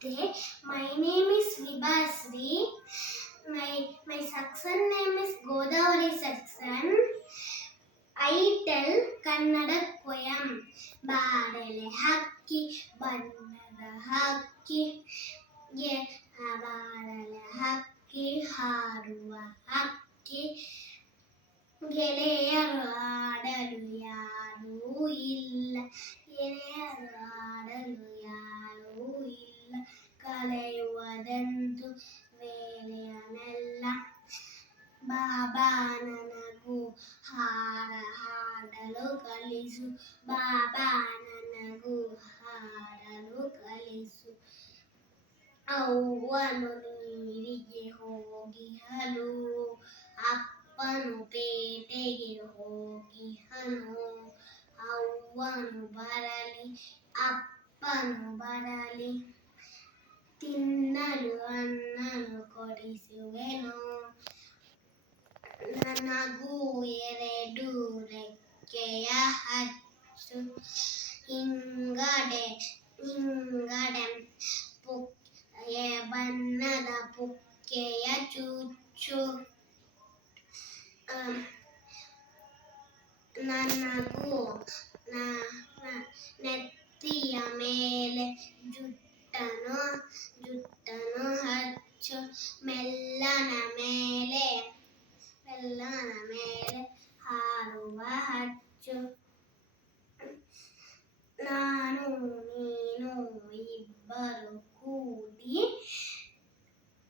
day. My name is Vibhasri. My section name is Godavari section. I tell Kannada poem. Badale hakki, bannada hakki, badale hakki, haruva hakki. ಗೆಳೆಯರು ಆಡಲು ಯಾರೂ ಇಲ್ಲ, ಗೆಳೆಯರು ಆಡಲು ಯಾರೂ ಇಲ್ಲ, ಕಳೆಯುವುದೆಂದು ವೇಳೆಯನ್ನೆಲ್ಲ. ಬಾಬಾ ನನಗೂ ಹಾಡಲು ಕಲಿಸು, ಬಾಬಾ ನನಗೂ ಹಾಡಲು ಕಲಿಸು. ಅವ್ವನು ನೀರಿಗೆ ಹೋಗಿಹನು, ಅಪ್ಪನು ಪೇಟೆಗೆ ಹೋಗಿಹನು. ಅವ್ವನು ಬರಲಿ, ಅಪ್ಪನು ಬರಲಿ, ತಿನ್ನಲು ಅನ್ನನು ಕೊಡಿಸುವೆನು. ನನಗೂ 2 ರೆಕ್ಕೆಯ ಹಚ್ಚು, ಹಿಂಗಡೆ ಬಣ್ಣದ ಪುಕ್ಕೆಯ ಚುಚ್ಚು. ನನಗೂ ನೆತ್ತಿಯ ಮೇಲೆ ಜುಟ್ಟನು ಹಚ್ಚು, ಮೆಲ್ಲನ ಮೇಲೆ ಹಾರುವ ಹಚ್ಚು. ನಾನು ನೀನು ಇಬ್ಬರು ಕೂಡಿ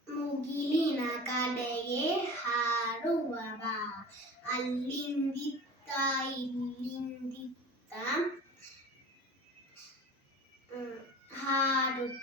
ಮುಗಿಲಿನ ಕಡೆಗೆ ಹಾರುವ ಬಾ. ಅಲ್ಲಿಂದಿತ್ತ ಇಲ್ಲಿಂದಿತ್ತ ಹಾಡುತ್ತ